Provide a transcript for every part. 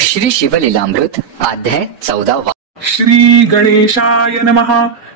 श्री शिवलीलामृत अध्याय 14। श्री गणेशाय नमः।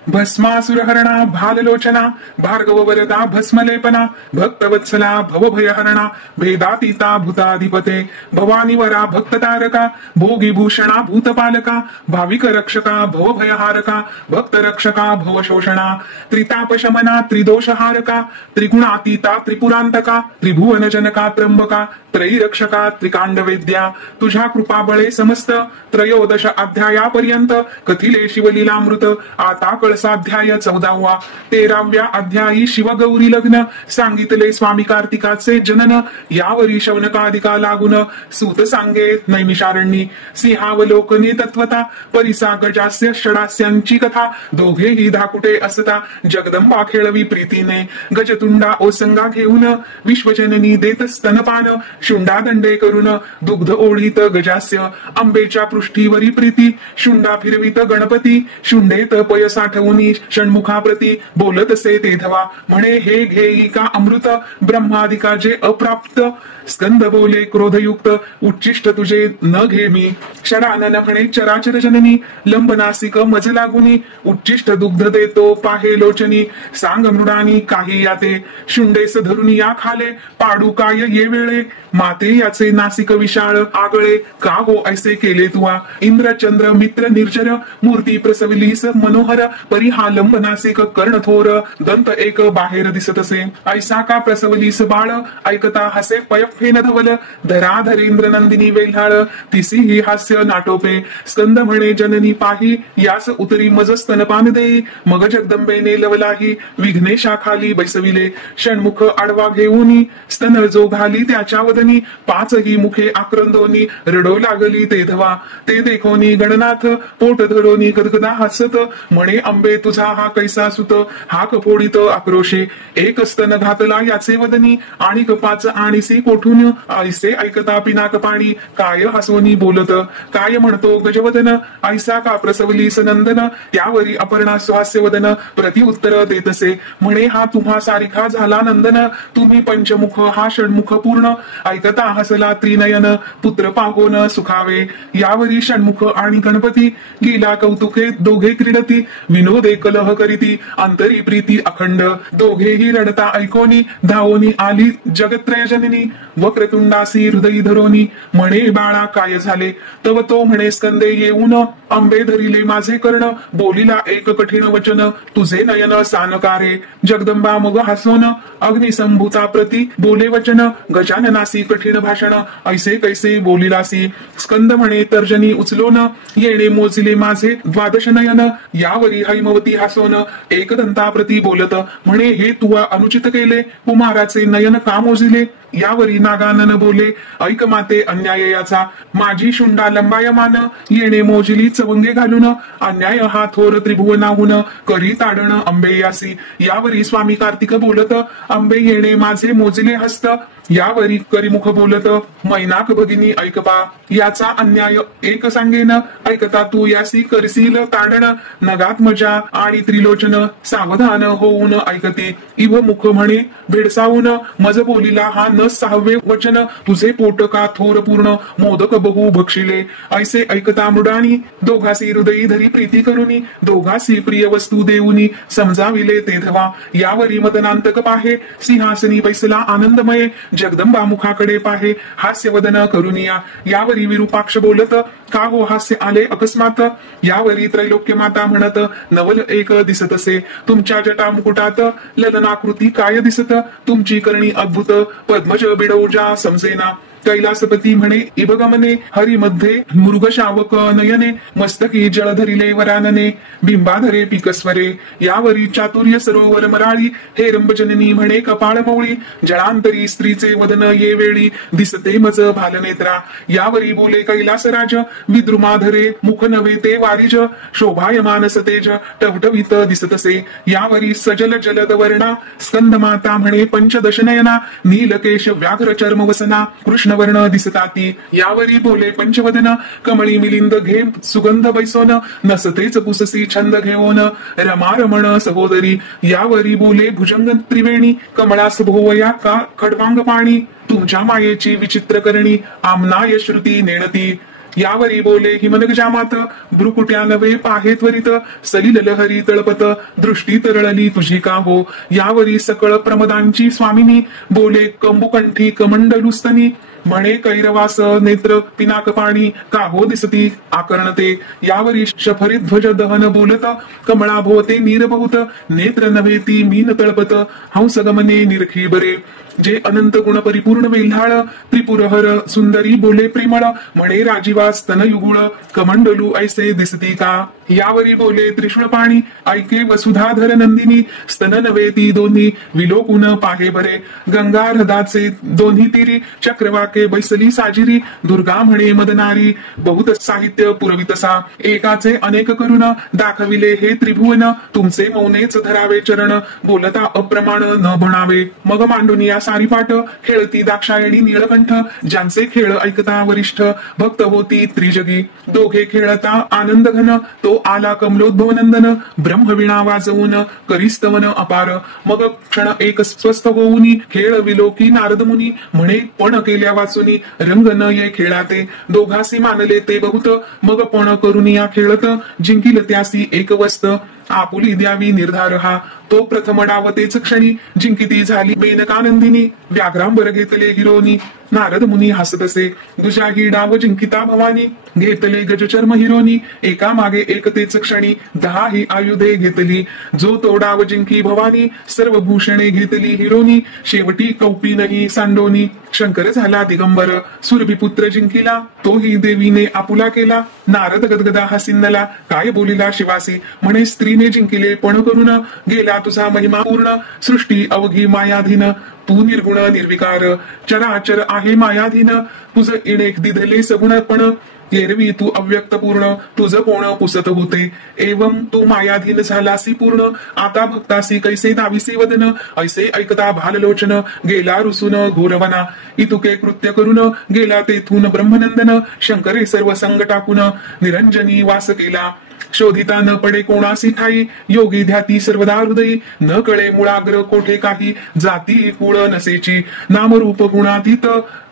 भस्मासुरहरणा भाललोचना भार्गववरदा भस्मलेपना भक्तवत्सला भवभयहरणा भेदातीता भूताधिपते भवानीवरा भक्ततारका भोगीभूषणा भूतपालका भाविक रक्षका भवभयहारका भक्तरक्षका भवशोषणा त्रितापशमना त्रिदोषहारका त्रिगुणातीता त्रिपुरांतका त्रिभुवनजनका त्र्यंबका त्रयीरक्षका त्रिकांडवेद्या तुझ्या कृपाबळे समस्त त्रयोदश अध्यायापर्यंत कथिले शिवलीलामृत। आता कळसाध्याय 14वा। 13व्या अध्यायी शिवगौरी लग्न सांगितले स्वामी कार्तिकाचे जनन। यावरी शौनकादिका लागून सूत सांगे नैमिषारण्यी सिंहावलोकने तत्वता परिसा गजास्य षडास्यांची कथा। दोघेही धाकुटे असता जगदंबा खेळवी प्रीतीने गजतुंडा ओसंगा घेऊन विश्वजननी देत स्तनपान शुंडादंडे करून दुग्ध ओढीत गजास्य अंबेच्या पृष्ठीवरी प्रीती शुंडा फिरवित गणपती शुंडेत पय साठवूनी षण्मुखाप्रती बोलत से तेधवा म्हणे हे घेई का अमृत ब्रह्मादिका जे अप्राप्त स्कंद बोले क्रोधयुक्त उच्चिष्ट तुझे न घे मी षडानन म्हणे चराचर जननी लंबनासिक मज लागुनी उच्चिष्ट दुग्ध देतो पाहे लोचनी सांग मृडानी काही याते शुंडेस धरुनी या खाले पाडू काय ये वेळे माते याचे नासिक विशाळ आगळे का हो ऐसे केले तुआ इंद्रचंद्र मित्र निर्जर मूर्ती प्रसविलीस मनोहर परिहा लंबनासिक कर्णथोर दंत एक बाहेर दिसतसे ऐसा का प्रसवलीस बाळ ऐकता हसे पयफेन धवल धराधरेंद्र नंदिनी वेल्हाळ तिसी ही हास्य नाटोपे स्कंद म्हणे जननी पाही यास उतरी मज स्तनपान देई मग जगदंबेने लवलाही विघ्नेशा खाली बैसविले षण्मुख आडवा घेऊनी स्तन जो घाली त्याच्या वदनी पाचही मुखे आक्रंदोनी रडो लागली तेधवा ते देखोनी गणनाथ पोट धडोनी गदगदा हसत म्हणे अंबे तुझा हा कैसा सुत हा कपोडित आक्रोशे एक स्तन घातला याचे वदनी आणि कपाच आणीसी कोठून ऐसे ऐकता पिनाक पाणी काय हसवनी बोलत काय म्हणतो गजवदन ऐसा का प्रसवली सनंदन त्यावरी अपर्णा स्वास्य वदन प्रतिउत्तर देतसे म्हणे हा तुम्हा सारिखा झाला नंदन तुम्ही पंचमुख हा षण्मुख पूर्ण ऐकता हसला त्रिनयन पुत्र पाहोन सुखावे यावरी षण्मुख आणि गणपती लीला कौतुके दोघे क्रीडती विनोदे कलह करीती अंतरी प्रीती अखंड दोघेही रडता ऐकोनी धावोनी आली जगत्रय जननी वक्रतुंडासी हृदयी धरोनी म्हणे बाळा काय झाले तव तो म्हणे स्कंदे येऊन अंबे धरिले माझे कर्ण बोलिला एक कठीण वचन तुझे नयन सानकारे जगदंबा मग हसोन अग्निसंभूता प्रती बोले वचन गजाननासी कठीण भाषण ऐसे कैसे बोलिलासी स्कंद म्हणे तर्जनी उचलोन येणे मोजिले माझे द्वादश नयन यावरी हैमवती हसोन एकदंता प्रती बोलत म्हणे हे तुवा अनुचित केले कुमाराचे नयन का मोजिले यावरी नागानन बोले ऐक माते अन्याय याचा माझी शुंडा लंबायमान येणे मोजिली चवंगे घालून अन्याय हा थोर त्रिभुवनाहून करी ताडण अंबे यासी यावरी स्वामी कार्तिक बोलत अंबे येणे माझे मोजिले हस्त यावरी करिमुख बोलत मैनाक भगिनी ऐकपा याचा अन्याय एक सांगेन ऐकता तू यासी करसील ताडण नगात मजा आणि त्रिलोचन सावधान होऊन ऐकते इव मुख म्हणे भेडसावून मज बोलिला हा न सहावे वचन तुझे पोट का थोर पूर्ण मोदक बहु भक्षिले ऐसे ऐकता मृडानी दोघासी हृदयी धरी प्रीती करुनी दोघासी प्रिय वस्तू देऊनी समजाविले तेधवा यावरी मदनांतक पाहे सिंहासनी बैसला आनंदमय जगदंबा मुखाकडे पाहे हास्यवदन करुनिया यावरी विरूपाक्ष बोलत का हो हास्य आले अकस्मात यावरी त्रैलोक्य माता म्हणत नवल एक दिसत असे तुमच्या जटा मुकुटात ललनाकृती काय दिसत तुमची करणी अद्भुत पद्मज बिडौजा समजेना कैलासपती म्हणे इबगमने हरिमध्ये मृग शावक नयने मस्तकी जळ धरिले वरानने बिंबाधरे पिकस्वरे यावरी चातुर्य सरोवर मराळी हे रंबजननी म्हणे कपाळ मौळी जळांतरी स्त्रीचे वदन ये वेळी दिसते मज भालनेत्रा यावरी बोले कैलासराज विद्रुमाधरे मुख नवे ते वारिज शोभायमान सतेज टवटवीत दिसतसे यावरी सजल जलद वर्णा स्कंदमाता म्हणे पंचदशनयना नीलकेश व्याघ्र चर्मवसना कृष्ण वर्ण दिसताती यावरी बोले पंचवदन कमळी मिलिंद घे सुगंध बैसोन नसतेच पुससी छंद घेऊन रमारमण सहोदरी यावरी बोले भुजंग त्रिवेणी कमळास भोवया का खडवांग पाणी तुमच्या मायेची विचित्र करणी आमनाय श्रुती नेणती यावरी बोले हिमनगजामात भ्रुकुट्या नवे पाहे त्वरित सलिल लहरी तळपत दृष्टी तरळली तुझी का हो. यावरी सकळ प्रमदांची स्वामिनी बोले कंबुकंठी कमंडलुस्तनी म्हणे कैरवास नेत्र पिनाक पाणी का हो दिसती आकर्णते. यावरी शफरी ध्वज दहन बोलत कमळा भोवते नीर बहुत नेत्र नव्हे ती मीन तळपत हंस गमने निरखी बरे. जे अनंत गुण परिपूर्ण वेल्हाळ त्रिपुरहर सुंदरी बोले प्रेमळ म्हणे राजीवास तनयुगुळ कमंडलू ऐसे दिसती का. यावरी बोले त्रिशूळ पाणी ऐके वसुधाधर नंदिनी स्तन नवे ती दोन्ही विलोकुन पाहे बरे. गंगा हृदाचे दोन्ही तीरी चक्रवाके बैसली साजिरी दुर्गा म्हणे मदनारी बहुत साहित्य पुरवितसा. एकाचे अनेक करुण दाखविले हे त्रिभुवन तुमचे मौनेच धरावे चरण बोलता अप्रमाण न बनावे. मग मांडून या सारीपाट खेळती दाक्षायणी निळकंठ ज्यांचे खेळ ऐकता वरिष्ठ भक्त होती त्रिजगी. दोघे खेळता आनंद घन तो आला कमलोद्भवनंदन ब्रह्मवीणा वाजवून करिस्तवन अपार. मग क्षण एक स्वस्थ होऊनी खेळ विलोकी नारद मुनी म्हणे पण केल्या वाचुनी रंग न ये खेळाते. दोघासी मानले ते बहुत मग पण करुनी या खेळत जिंकिल त्यासी एक वस्त आपुली द्यावी निर्धार हा. तो प्रथम डावतेच क्षणी जिंकिती झाली मेनकानंदिनी व्याघ्रांबर घेतले हिरोनी नारद मुनी हसत असे. दुजा ही डाव जिंकिता भवानी घेतले गजचर्म हिरोनी एका मागे एक तेच क्षणी 10 ही आयुधे घेतली. जो तो डाव जिंकी भवानी सर्व भूषणे घेतली हिरोनी शेवटी कौपीनही सांडोनी. शंकर झाला दिगंबर सुरभिपुत्र जिंकिला तोही देवीने आपुला केला. नारद गदगदा हसिन्नला काय बोलिला शिवासी म्हणे स्त्रीने जिंकिले पण करून गेला तुझा महिमा पूर्ण. सृष्टी अवघी मायाधीन तू निर्गुण निर्विकार चराचर आहे मायाधीन तुझ इणेक दिधले सगुणपण एरवी तू अव्यक्त पूर्ण तुझ कोण पुसत होते. एवं तू मायाधीन झालासी पूर्ण आता भक्तासी कैसे दाविसी वदन ऐसे ऐकता भाललोचन गेला रुसून घोरवना. इतुके कृत्य करून गेला तेथून ब्रह्मनंदन शंकरे सर्व संग टाकून निरंजनी वास केला. शोधिता न पडे कोणासी ठाई योगी ध्याती सर्वदा हृदयी न कळे मुळाग्र कोठे काही जाती कुळ नसेची. नामरूप गुणातीत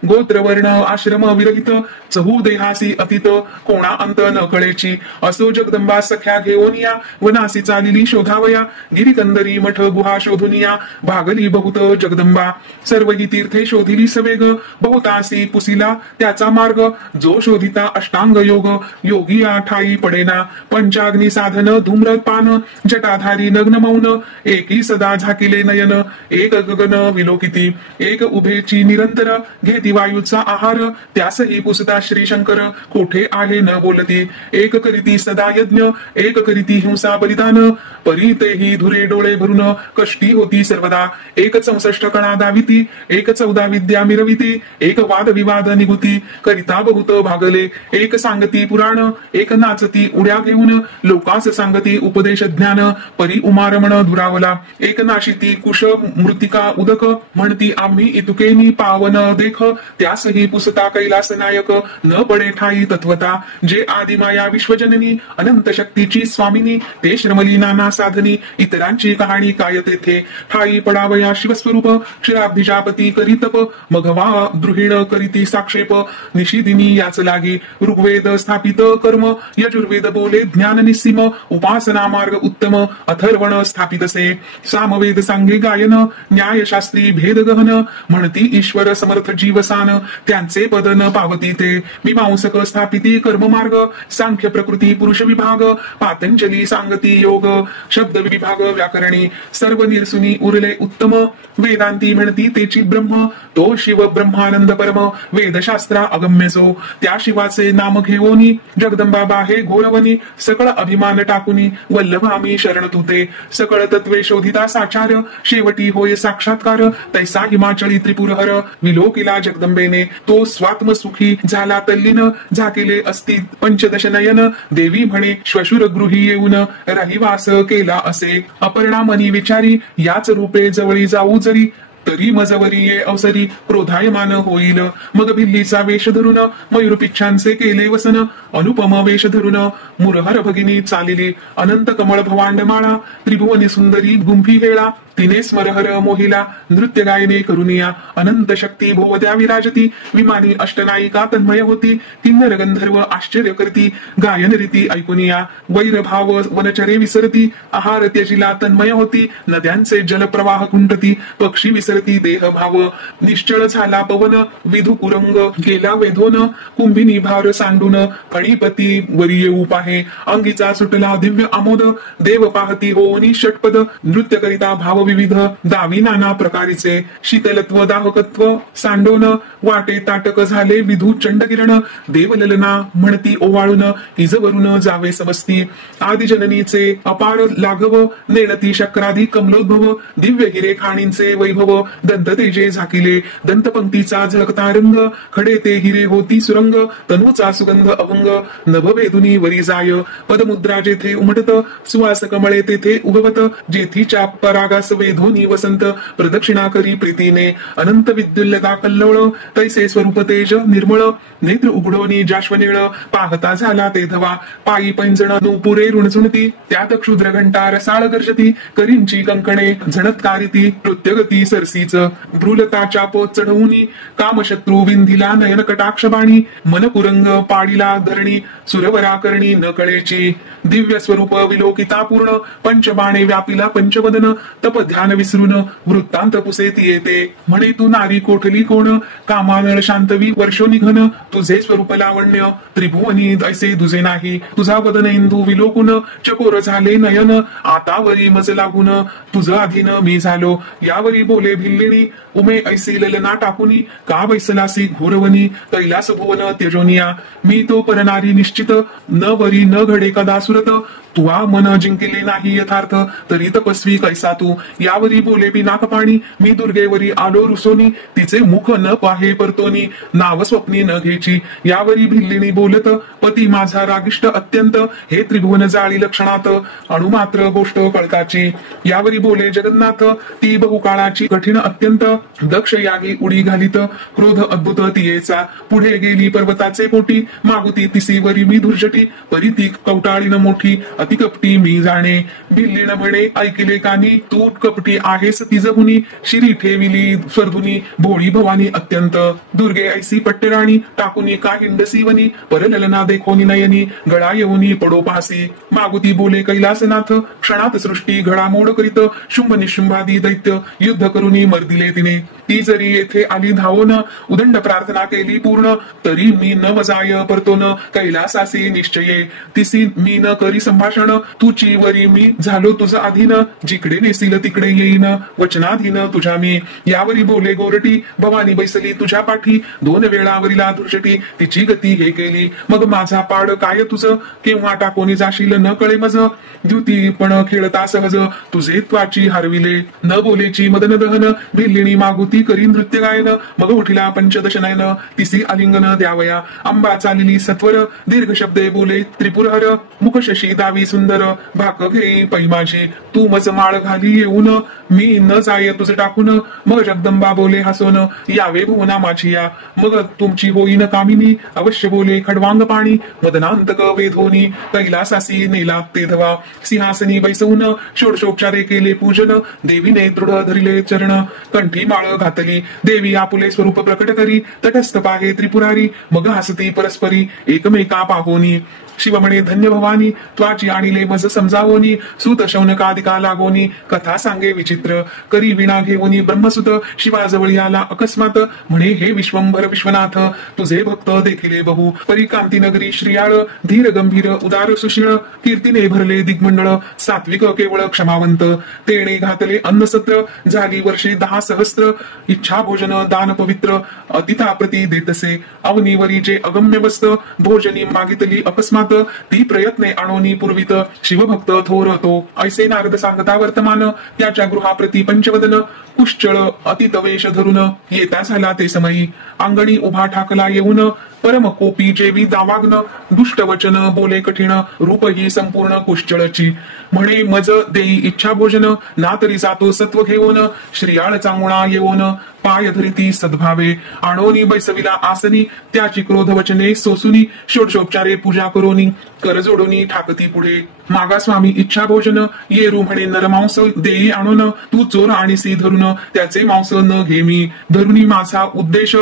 गोत्रवर्ण आश्रम विरहित चहू देहासी अतीत कोणा अंत न कळेची. असो जगदंबा सख्या घेऊन या वनासी चालिली शोधावया गिरिकंदरी मठ गुहा शोधुनिया भागली बहुत जगदंबा. सर्व ही तीर्थे शोधिली सवेग बहुतासी पुसिला त्याचा मार्ग जो शोधिता अष्टांग योग योगी ठाई पडेना. पंचाग्नी साधन धूम्रपान जटाधारी नग्न मौन एकी सदा झाकिले नयन एक गगन विलोकिती एक उभेची निरंतर घेती वायूचा आहार त्यासही पुसता श्री शंकर कोठे आहे न बोलती. एक करीती सदा यज्ञ एक करीती हिंसा बलिदान परी तेही धुरे डोळे भरून कष्टी होती सर्वदा. एक 64 कणा दाविती एक 14 विद्या मिरविती एक वाद विवाद निगुती करिता बहुत भागले. एक सांगती पुराण एक नाचती उड्या घेऊन लोकास सांगती उपदेश ज्ञान परी उमारमण दुरावला. एक नाशिती कुश मृतिका उदक म्हणती आम्ही इतुकेनी पावन देख त्यासही पुसता कैलास नायक न पडे ठाई तत्वता. जे आदिमाया विश्वजननी अनंत शक्तीची स्वामिनी ते श्रमली नाना साधनी इतरांची कहाणी काय तेथे ठाई पडावया शिवस्वरूप क्षीराब्धिजापती करीतप मघवा द्रुहिण करीती साक्षेप निशिदिनी याच लागी. ऋग्वेद स्थापित कर्म यजुर्वेद बोले ज्ञान निस्सीम उपासना मार्ग उत्तम अथर्वण स्थापितसे. सामवेद सांगे गायन न्यायशास्त्री भेद गहन म्हणती ईश्वर समर्थ जीवसान त्यांचे पद न पावती ते. मीमांसक स्थापिती कर्ममार्ग सांख्य प्रकृती पुरुष विभाग पातंजली सांगती योग शब्द विभाग व्याकरणी सर्व निरसुनी उरले उत्तम. वेदांती म्हणती तेची ब्रह्म तो शिव ब्रह्मानंद परम वेदशास्त्रा अगम्यसो. त्या शिवाचे नाम घेऊनी जगदंबा बाहे घोरवनी सकळ अभिमान टाकुनी वल्लभामी शरण तुते. सकळ तत्वे शोधिता साचार शेवटी होय साक्षात्कार तैसा हिमाचळी त्रिपुरहर विलोकिला जगदंबेने. तो स्वात्म सुखी झाला तल्लीन झाकेले असती पंचदश नयन देवी म्हणे श्वशुर गृही येऊन रहिवास केला असे. अपर्णा मनी विचारी याच रूपे जवळी जाऊ जरी तरी मजवरी ये अवसरी क्रोधायमान होईल. मग भिल्लीचा वेश धरून मयूर पिच्छांचे केले वसन. अनुपम वेश धरून मुरहर भगिनी चालिली. अनंत कमळ भवांड माळा त्रिभुवनी सुंदरी गुंफी हेळा. तिने स्मरहर मोहिला नृत्य गायने करुनिया. अनंत शक्ती भोवद्या विराजती. विमानी अष्टनायिका तन्मय होती. किन्नर गंधर्व आश्चर्य करती. गायन रीती ऐकुनिया. वैरभाव वनचरे विसरती. आहार त्यजिला तन्मय होती. नद्यांचे जलप्रवाह कुंटती. पक्षी विसरती देह भाव. निश्चळ झाला पवन विधु कुरंग गेला वेधोन. कुंभिनी भार सांडून फणीपती वरी येऊ पाहे. अंगीचा सुटला दिव्य आमोद. देव पाहती होनी षटपद. नृत्य करिता भाव विविध दावी नाना प्रकारीचे. शीतलत्व दाहकत्व सांडोन वाटे ताटक झाले विधू चंडकिरण. देवललना म्हणती ओवाळून इजवरून जावे समस्ती. आदिजननीचे अपार लाघव नेणती शक्राधी कमलोद्भव. दिव्य हिरे खाणींचे वैभव दंततेजे झाकिले. दंतपंक्तीचा झळकता रंग खडे ते हिरे होती सुरंग. तनूचा सुगंध अभंग नभवेदुनी वरी जाय. पदमुद्रा जेथे उमटत सुवास कमळे तेथे उगवत. जेथीच्या परागास वेधोनी वसंत प्रदक्षिणा करी प्रीतीने. अनंत विद्युल्लता कल्लोळ तैसे स्वरूप तेज निर्मळ. नेत्र उघडोनी जाश्वनिळ पाहता झाला ते धवा. पायी पैंजण नुपुरे रुणझुणती. त्यात क्षुद्र घंटा रसाळ गर्जती. करींची कंकणे झणत्कारिती. नृत्यगती सरसीच भ्रुलता चाप चढवूनी. कामशत्रू विंधिला नयन कटाक्ष बाणी. मनकुरंग पाडिला धरणी सुरवरा करणी न कळेची. दिव्य स्वरूप विलोकिता पूर्ण पंचबाणे व्यापिला पंचवदन. तप ध्यान विसरून वृत्तांत पुसेती येते. म्हणे तू नारी कोठली कोण कामानळ शांतवी वर्षो निघन. तुझे स्वरूप लावण्य त्रिभुवनी ऐसे दुजे नाही. तुझा वदन इंदू विलोकुन चकोर झाले नयन. आता वरी मज लागून तुझ अधीन मी झालो. यावरी बोले भिल्लिणी उमे ऐसी ललना टाकुनी. का बैसलासी घोरवनी कैलास भुवन त्यजोनिया. मी तो परनारी निश्चित न वरी न घडे कदा सुरत. तुवा मन जिंकिले नाही यथार्थ तरी तपस्वी कैसा तू. यावरी बोले बिनाक पाणी मी दुर्गेवरी आलो रुसोनी. तिचे मुख न पाहे परतोनी नाव स्वप्नी न घ्यायची. यावरी भिल्लिणी बोलत पती माझा रागिष्ट अत्यंत. हे त्रिभुवन जाळी लक्षणात अणुमात्र गोष्ट कळकाची. यावरी बोले जगन्नाथ ती बहुकाळाची कठीण अत्यंत. दक्ष यागी उडी घालीत क्रोध अद्भुत तियेचा. पुढे गेली पर्वताचे पोटी मागुती तिसीवरी मी धुर्जटी. परी ती कवटाळीन मोठी अतिकपटी मी जाणे. भिल्लीण म्हणे ऐकिले कानी तू कपटी आहेस तिजहुनी. शिरी ठेविली स्वर्धुनी भोळी भवानी अत्यंत. दुर्गे ऐसी पट्टराणी टाकुनी का हिंडसी वनी. परललना देखोनी नयनी गळा येऊनी पडो पासी. मागुती बोले कैलासनाथ क्षणात सृष्टी घडामोड करीत. शुंभ निशुंभादी दैत्य युद्ध करुनी मर्दिले तिने. ती जरी येथे आली धावून उदंड प्रार्थना केली पूर्ण. तरी मी न वजाय परतोन कैलासासी निश्चये. तिसी मी न करी संभाषण तुची वरी मी झालो तुझ अधीन. जिकडे नेसील तिकडे येईन वचनाधीन तुझ्या मी. यावरी बोले गोरटी भवानी बैसली तुझ्या पाठी. 2 वेळावरीला धुर्जटी तिची गती हे केली. मग माझा पाड काय तुझ केव्हा टाकोनी जाशील न कळे मज. द्युती पण खेळता सहज तुझे त्वाची हरविले. न बोलेची मदन दहन भिल्लिणी मागुती करी नृत्य गायन. मग उठिला पंचदश नयन तिसी आलिंगन द्यावया. अंबा चालिली सत्वर दीर्घ शब्दे बोले त्रिपुरहर. मुख शशी दावी सुंदर भाक घेई पै माझी. तू मज माळ घाली येऊन मी न जाय तुझ टाकून. मग जगदंबा बोले हसोन यावे भुवना माझी या. मग तुमची होईन कामिनी अवश्य बोले खडवांग पाणी. मदनांतक वेधोनी कैलासासी नेला ते धवा. सिंहासनी बैसवून षोडशोपचारे केले पूजन. देवीने दृढ धरिले चरण कंठी माळ घातली. देवी आपुले स्वरूप प्रकट करी तटस्थ पाहे त्रिपुरारी. मग हसती परस्परी एकमेका पाहोनी. शिव म्हणे धन्य भवानी त्वाची आणिले मज समजावोनी. सूत शौनकादिका लागोनी कथा सांगे विचित्र. करी विणा घेऊनी ब्रह्मसुत शिवाजवळी आला अकस्मात. म्हणे हे विश्वंभर विश्वनाथ तुझे भक्त देखिले बहु. परिकांती नगरी श्रियाळ धीर गंभीर उदार सुशीळ. कीर्तीने भरले दिग्मंडळ सात्विक केवळ क्षमावंत. तेणे घातले अन्नसत्र झाली वर्षे 10 सहस्त्र. इच्छा भोजन दान पवित्र अतिथाप्रती देतसे. अवनीवरी जे अगम्य वस्त भोजनी मागितली अकस्मात. ती प्रयत्ने आणोनी पूर्वित शिवभक्त थोर तो. ऐसे नारद सांगता वर्तमान त्याच्या गृहाप्रती पंचवदन. कुश्चळ अतितवेश धरून येता झाला ते समयी. अंगणी उभा ठाकला येऊन परम कोपी जेवी दावाग्न. करून दुष्ट वचन बोले कठीण रूप ही संपूर्ण कुश्चळची म्हणे मज देई इच्छा भोजन ना तरी जातो सत्व घेऊन श्रियाळ चांगुणा येऊन पाय धरिती सद्भावे आणोनी बैसविला आसनी त्याची क्रोध वचने सोसुनी षोडशोपचारे पूजा करोनी कर जोडोनी ठाकती पुढे मागा स्वामी इच्छा भोजन येरू म्हणे नरमांस देई आणून तू चोर आणि सी धरून त्याचे मांस न घे मी धरुनी माझा उद्देश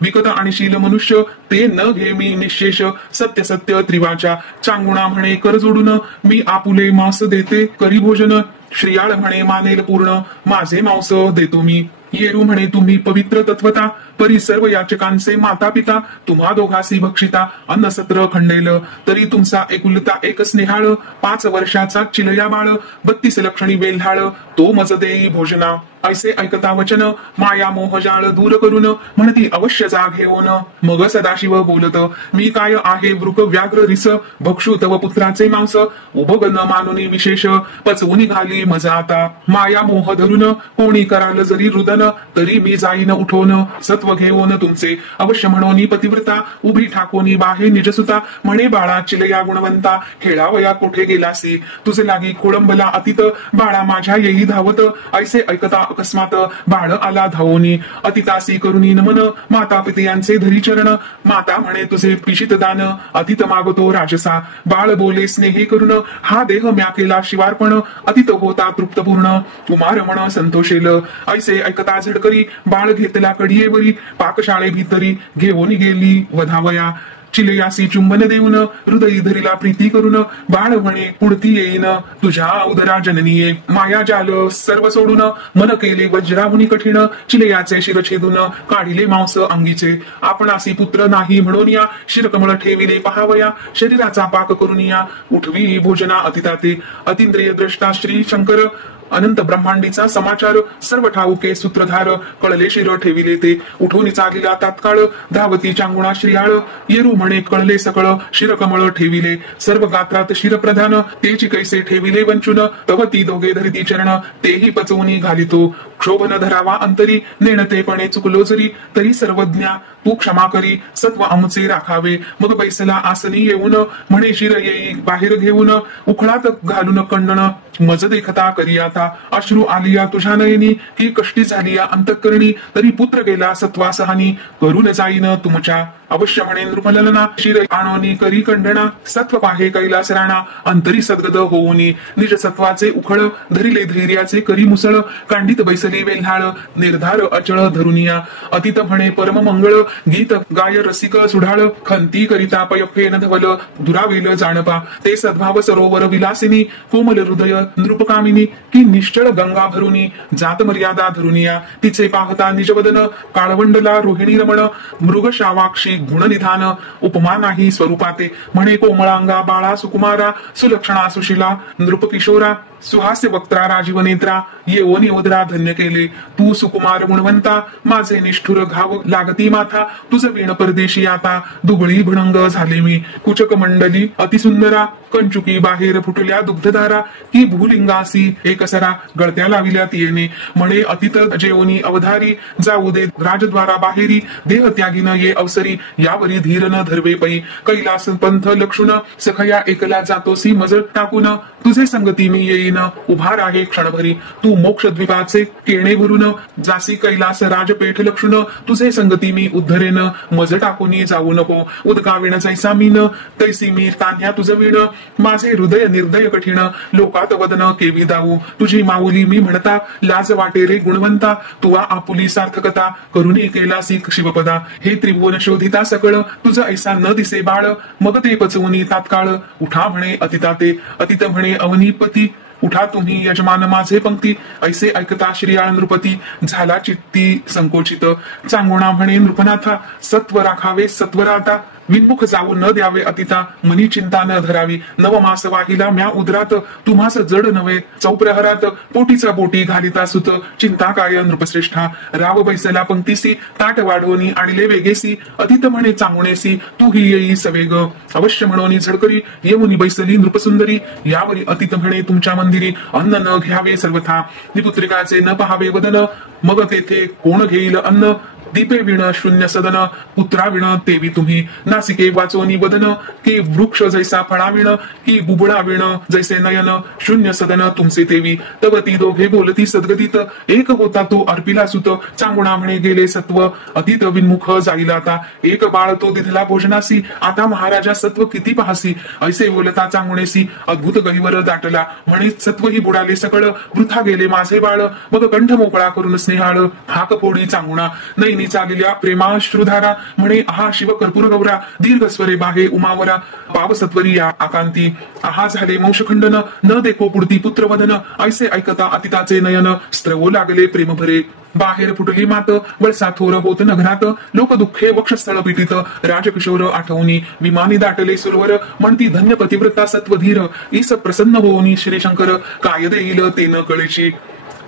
विकत आणि शील मनुष्य ते न घे मी निशेष सत्य सत्य त्रिवाचा चांगुणा म्हणे कर जोडून मी आपुले मांस देते करी भोजन श्रियाळ म्हणे मानेल पूर्ण माझे मांस देतो मी येरू म्हणे तुम्ही पवित्र तत्वता परी सर्व याचकांचे माता पिता तुम्हा दोघासी भक्षिता अन्न सत्र खंडेल तरी तुमचा एकुलता एक स्नेहाळ 5 वर्षाचा चिलया बाळ 32 लक्षणी वेल्हाळ तो मज देई भोजना ऐसे ऐकता वचन माया मोह जाळ दूर करून म्हणती अवश्य जाग घेऊन मग सदाशिव बोलत मी काय आहे वृक व्याघ्र रिस भक्षू तव पुत्राचे मांस उभग न मानुनी विशेष पचवून घाली मजा आता माया मोह धरून कोणी कराल जरी रुदन तरी मी जाईन उठवून सत्व घेऊन तुमचे अवश्य म्हणून पतिव्रता उभी ठाकोनी बाहे निजसुता म्हणे बाळा चिलया गुणवंता खेळावया कोठे गेलासी तुझे लागी खोळंबला अतीत बाळा माझ्या येई धावत ऐसे ऐकता अकस्मात बाळ आला धावोनी अतितासी करुणी नमन माता पिते यांचे धरी चरण माता म्हणे तुझे पिशित दान अतित मागतो राजसा बाळ बोले स्नेही करून हा देह म्या केला शिवार्पण अतित होता तृप्तपूर्ण कुमार म्हण संतोषेल ऐसे ऐकता झडकरी बाळ घेतला कडियेवरी पाकशाळे भीतरी घेऊन गेली वधावया चिलयासी चुंबन देऊन हृदयी धरीला प्रीती करून बाळ म्हणे पुढती येईन तुझ्या उदरा जननीये माया जाल सर्व सोडून मन केले वज्राहुनी कठीण चिलयाचे शिरछेदून काढिले मांस अंगीचे आपणासी पुत्र नाही म्हणून या शिरकमळ ठेविले पहावया शरीराचा पाक करून या उठवी भोजना अतिताते अतिंद्रिय द्रष्टा श्री शंकर अनंत ब्रह्मांडीचा समाचार सर्व ठाऊके सूत्रधार कळले शिर ठेविले ते उठून चालिला तात्काळ धावती चांगुणा श्रियाळ येरू म्हणे कळले सकळ शिरकमळ ठेविले सर्व गात्रात शिरप्रधान तेची कैसे ठेविले वंचून तव ती दोघे धरिती चरण तेही पचवून घालितो क्षोभन धरावा अंतरी नेणतेपणे चुकलो जरी तरी सर्वज्ञा तू क्षमा करी सत्व आमचे राखावे मग बैसला आसनी येऊन म्हणे शिर येई बाहेर घेऊन उखळात घालून कंडण मज देखता करी आता अश्रू आलिया तुझ्या नयनी ही कष्टी झालिया अंतःकरणी तरी पुत्र गेला सत्वासहानी करून जाईन तुमच्या अवश्य म्हणे नृपललना शिर आणोनी करी कंडणा सत्व पाहे कैलास राणा अंतरी सद्गद होऊनी निज सत्वाचे उखळ धरिले धैर्याचे करी मुसळ कांडित बैसली वेल्हाळ निर्धार अचळ धरुनिया अतित म्हणे परम मंगळ गीत गाय रसिक सुढाळ खंती करिता पयफेन धवल दुरावेल जाणपा ते सद्भाव सरोवर विलासिनी कोमल हृदय नृपकामिनी की निश्चळ गंगा भरुनी जात मर्यादा धरुनिया तिचे पाहता निजवदन काळवंडला रोहिणी रमण मृग शावाक्षी गुणनिधान उपमा नाही स्वरूपाते म्हणे कोमळांगा बाळा सुकुमारा सुलक्षणा सुशिला नृपकिशोरा सुहास्य वक्त्रा राजीवनेत्रा येऊन योधरा धन्य केले तू सुकुमार गुणवंता माझे निष्ठुर घाव लागती माथा तुझ वीण परदेशी आता दुबळी भणंग झाले मी कुचक मंडली अतिसुंदरा कंचुकी बाहेर फुटल्या दुग्धधारा की भूलिंगासी एकसरा गळत्या लाविल्यात येणे म्हणे अतित जेवणी अवधारी जाऊ दे राजद्वारा बाहेरी देह त्यागीन ये अवसरी यावरी धीर न धरवे पै कैलास पंथ लक्षुण सखया एकला जातोसी मज टाकून तुझे संगती मी येईन उभा राहे क्षणभरी तू मोक्ष द्वीपाचे केणे भरून जासी कैलास राजपेठ लक्षुण तुझे संगती मी उद्धरेन मज टाकून जाऊ नको उदकाविण जैसा मीन तैसी मी तान्ह्या तुझ विण माझे हृदय निर्दय कठीण लोकात वदन केवी दाऊ तुझी माऊली मी म्हणता लाज वाटे रे गुणवंता तुवा आपुली सार्थकता करुणी केलासी शिवपदा हे त्रिभुवन शोधिता सकळ तुझ ऐसा न दिसे बाळ मग ते पचवुनी तात्काळ उठा म्हणे अतिताते अतित म्हणे अवनीपती उठा तुम्ही यजमान माझे पंक्ती ऐसे ऐकता श्रीयाळ नृपती झाला चित्ती संकोचित चांगुणा म्हणे नृपनाथा सत्व राखावे सत्वराता विन्मुख जाऊ न द्यावे अतिता मनी चिंता न धरावी नवमास वाहिला म्या उदरात तुम्हास जड नव्हे चौप्रहरात पोटीचा बोटी घालिता सुत चिंता काय नृपश्रेष्ठा राव बैसला पंक्तीसी ताट वाढवणी आणले वेगेसी अतित म्हणे चांगुणेसी तू ही येई सवेग अवश्य म्हणोनी झडकरी येऊनी बैसली नृपसुंदरी यावरी अतित म्हणे तुमच्या मंदिरी अन्न न घ्यावे सर्वथा निपुत्रिकाचे न पहावे वदन मग तेथे कोण घेईल अन्न दीपे विण शून्य सदन पुत्रा विण तेवी तुम्ही नासिके वाचोनी वदन की वृक्ष जैसा फळाविण की बुबळा विण जैसे नयन शून्य सदन तुमचे तेवी तव ती दोघे बोलती सद्गतीत एक होता तो अर्पिला सुत चांगुणा म्हणे गेले सत्व अतीत विन्मुख जाईल आता एक बाळ तो दिधला भोजनासी आता महाराजा सत्व किती पाहसी ऐसे बोलता चांगुणेसी अद्भुत गहिवर दाटला म्हणे सत्व ही बुडाले सकळ वृथा गेले माझे बाळ मग कंठ मोकळा करून स्नेहाळ हाक फोडी चांगुणा नैनी चाललेल्या प्रेमाश्रुधारा म्हणे आहा शिव कर्पूर गौरा दीर्घ स्वरे बाहे उमावरा पावसत्वरी या आकांती आहा झाले वंशखंडन न देखो पुढती पुत्रवदन ऐसे ऐकता अतिताचे नयन स्त्रवो लागले प्रेम भरे बाहेर फुटली मात वळसा थोर होत नगरात लोक दुःखे वक्षस्थळ पिटीत राजकिशोर आठवणी विमानी दाटले सुरवर म्हणती धन्य पतिव्रता सत्वधीर ईस प्रसन्न होऊनी श्रीशंकर काय देईल ते न कळेची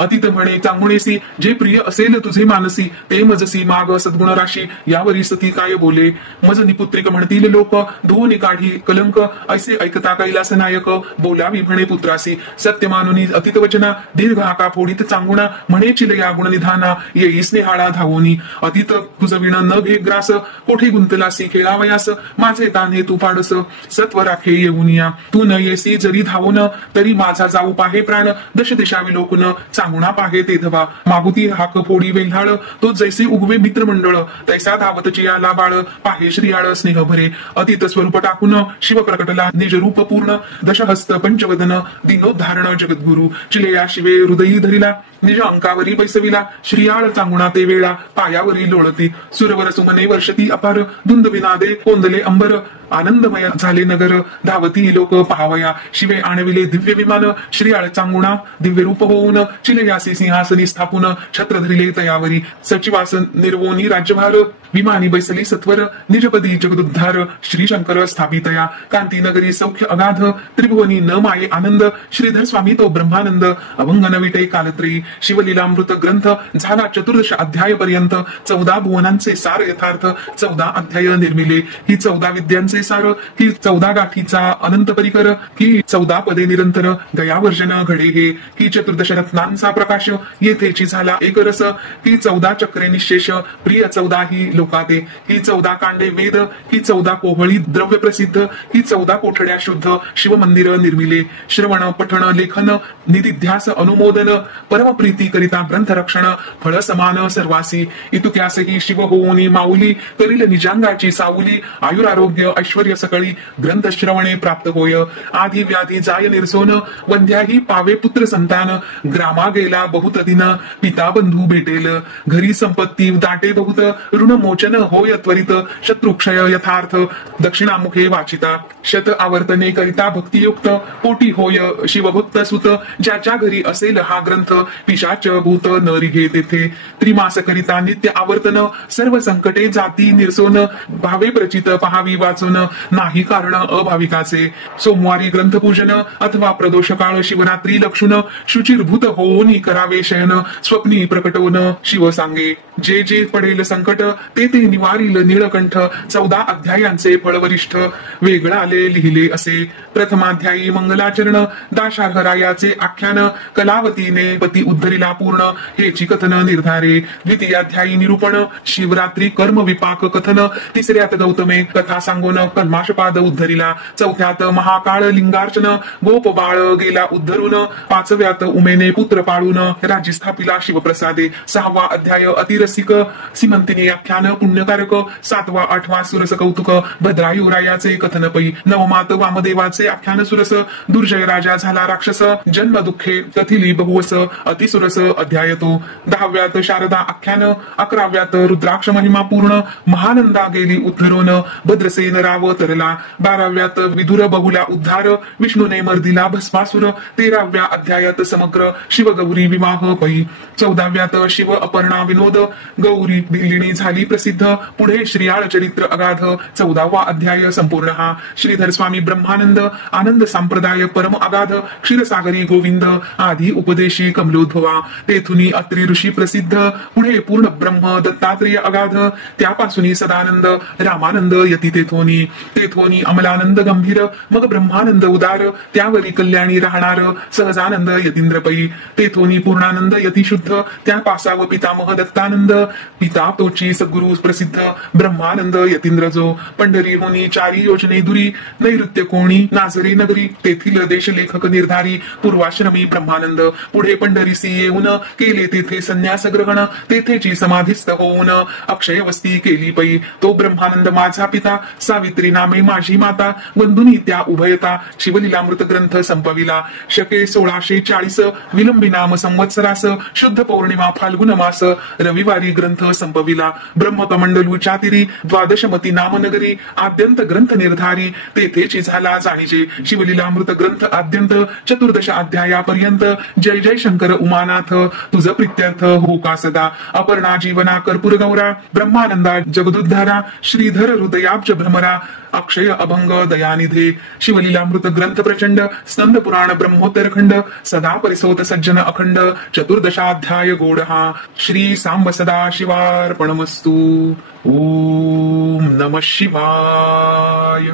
अतीत म्हणे चांगुणेसी जे प्रिय असेल तुझे मानसी ते मजसी माग सद्गुण राशी यावरी सती काय बोले मज निपुत्रिक म्हणतील लोक धुवनी काढी कलंक ऐसे ऐकता कैलास नायक बोलावी म्हणे पुत्रासी सत्य मानुनी अतीत वचना दीर्घ हाका फोडीत चांगुणा म्हणे चिलया गुणनिधाना येई स्नेहाळा धावोनी अतीत तुझ विण न घे ग्रास कोठे गुंतलासी खेळावयास माझे ताने तू पाडस सत्व राखे येऊनिया तू न येसी जरी धावून तरी माझा जाऊ पाहे प्राण दश दिशा विलोकून चांगुणा पाहे ते धवा मागुती हाक फोडी वेल्हाळ तो जैसे उगवे मित्रमंडळ तैसा धावतची आला बाळ पाहे श्रीयाळ स्नेह भरे अतीत स्वरूप टाकून शिव प्रकटला निज रूप पूर्ण दशहस्त पंचवदन दिनोद्धारण जगद्गुरु चिलेया शिवे हृदयी धरिला निज अंकावरी बैसविला श्रीयाळ चांगुणा ते वेळा पायावरी लोळती सुरवर सुमने वर्षती अपार धुंद विनादे कोंदले अंबर आनंदमय झाले नगर धावती लोक पाहावया शिवे आणविले दिव्य विमान श्रीयाळ चांगुणा दिव्य रूप होऊन चिलयासी सिंहासनी स्थापून छत्र धरिले तयावरी सचिवास निर्वोनी राज्यभार विमानी बैसली सत्वर निजपदी जगदुद्धार श्रीशंकर स्थापितया कांती नगरी सौख्य अगाध त्रिभुवनी न माये आनंद श्रीधर स्वामी तो ब्रह्मानंद अभंग नविटे कालत्री शिवलीलामृत ग्रंथ झाला 14 अध्याय पर्यंत 14 भुवनांचे सार यथार्थ 14 अध्याय निर्मिले ही 14 विद्यांचे सार ही 14 गाठीचा अनंत परिकर ही 14 पदे निरंतर गयावर्जन घडे हे ही 14 रत्नांचा प्रकाश येथेची झाला एक रस ही 14 चक्रे निशेष प्रिय 14 ही लोकाते ही 14 कांडे वेद ही 14 कोहळी द्रव्य प्रसिद्ध ही 14 कोठड्या शुद्ध शिवमंदिर निर्मिले श्रवण पठण लेखन निधिध्यास अनुमोदन परमप्रीती करिता ग्रंथ रक्षण फळ समान सर्वासी इतुक्यास ही शिव होऊनी माऊली करील निजांगाची सावली आयुरारोग्य ऐश्वर्य सकळी ग्रंथ श्रवणे प्राप्त होय आधी व्याधी जाय निर्सोन वंध्याही पावे पुत्र संतान ग्रामा गेला बहुत दिन पिता बंधू भेटेल घरी संपत्ती दाटे बहुत ऋण मोचन होय त्वरित शत्रुक्षय यथार्थ दक्षिणामुखे वाचिता शत आवर्तने करिता भक्तियुक्त कोटी होय शिवभक्त सुत ज्याच्या घरी असेल हा ग्रंथ पिशाच भूत न रिघे तेथे त्रिमास करिता नित्य आवर्तन सर्व संकटे जाती निर्सोन भावे प्रचित पहावी वाचून नाही कारण अभाविकाचे सोमवारी ग्रंथपूजन अथवा प्रदोष काळ शिवरात्री लक्षुन शुचिर्भूत होऊन करावे शयन स्वप्नी प्रकटवून शिव सांगे जे जे पडेल संकट ते ते निवारील नीळकंठ 14 अध्यायांचे फळवरिष्ठ वेगळाले लिहिले असे प्रथमाध्यायी मंगलाचरण दाशार्हरायाचे आख्यान कलावतीने पती उद्धरिला पूर्ण हेची कथन निर्धारे द्वितीयाध्यायी निरूपण शिवरात्री कर्म विपाक कथन तिसऱ्यात गौतमे कथा सांगून कल्माशपाद उद्धरिला चौथ्यात महाकाळ लिंगार्चन गोप बाळ गेला उद्धरून पाचव्यात उमेने पुत्र पाळून राज्य स्थापिला शिवप्रसादे 6वा अध्याय अतिरसिक सीमंतिनी आख्यान पुण्यकारक 7वा 8वा सुरस कौतुक भद्रायुरायाचे कथन पै 9वात वामदेवाचे आख्यान सुरस दुर्जय राजा झाला राक्षस जन्म दुःखे कथिली बहुवस अतिसुरस अध्याय तो 10व्यात शारदा आख्यान 11व्यात रुद्राक्ष महिमा पूर्ण महानंदा गेली उद्धरून भद्रसेन राव तरला 12व्यात विदुर बहुला उद्धार विष्णूने मर्दिला भस्मासुर 13व्या अध्यायात समग्र शिवगौरी विवाह पै 14व्यात शिव अपर्णा विनोद गौरी दिल्लीनी झाली प्रसिद्ध पुढे श्रीयाळ चरित्र अगाध 14वा अध्याय संपूर्ण हा श्रीधर स्वामी ब्रह्मानंद आनंद संप्रदाय परम अगाध क्षीरसागरी गोविंद आधी उपदेशी कमलोद्भवा तेथुनी अत्री ऋषी प्रसिद्ध पुढे पूर्ण ब्रह्म दत्तात्रेय अगाध त्यापासून सदानंद रामानंद यती तेथोनी पुढी तेथोनी अमलानंद गंभीर मग ब्रह्मानंद उदार त्यावरी कल्याणी राहणार सहजानंद यतींद्र पै तेथोनी पूर्णानंद यतिशुद्ध त्या पासाव पितामह दत्तानंद पिता तोची सद्गुरु प्रसिद्ध ब्रह्मानंद यतींद्र जो पंढरी होनी चारी योजने दुरी नैऋत्य कोणी नाझरे नगरी तेथील देश लेखक निर्धारी पूर्वाश्रमी ब्रह्मानंद पुढे पंढरीसी येऊन केले तेथे संन्यास ग्रहण तेथेची समाधीस्थ होऊन अक्षय वस्ती केली पै तो ब्रह्मानंद माझा पिता सावित्री नामे माझी माता बंधुनी त्या उभयता शिवलीलामृत ग्रंथ संपविला शके 1640 विलंबी नाम संवत्सरास शुद्ध पौर्णिमा फाल्गुन मास रविवारी ग्रंथ संपविला ब्रह्मकमंडलूच्या तिरी द्वादशमती नामनगरी आद्यंत ग्रंथ निर्धारी तेथेची झाला जाणीजे शिवलीलामृत ग्रंथ आद्यंत चतुर्दश अध्यायापर्यंत जय जय शंकर उमानाथ तुझ प्रित्यर्थ हो का सदा अपर्णा जीवना कर्पूर गौरा ब्रह्मानंदा जगदुद्धारा श्रीधर हृदयाब्ज भ्रमरा अक्षय अभंग दयानिधे शिवलीलामृत ग्रंथ प्रचंड स्कंद पुराण ब्रह्मोत्तरखंड सदा परिसोत सज्जन अखंड चतुर्दशाध्याय गोडहा श्री सांब सदा शिवार्पणमस्तु ओम नमः शिवाय।